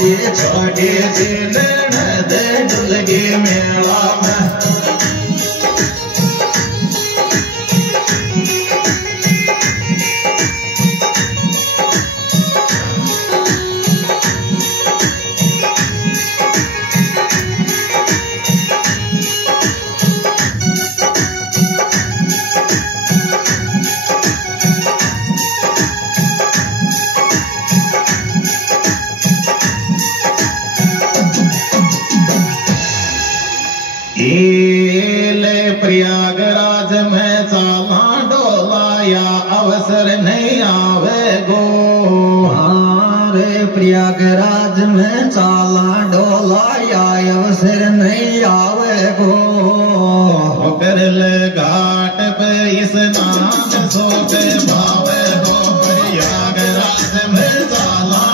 ये छोटे से ननद डुल गए मेला में। प्रयागराज में चाला डोलाया अवसर नहीं आवे गो। हारे प्रयागराज में चाला डोलाया अवसर नहीं आवे गो। करल घाट पे स्नान सो पे भावे गो। प्रयागराज में चाला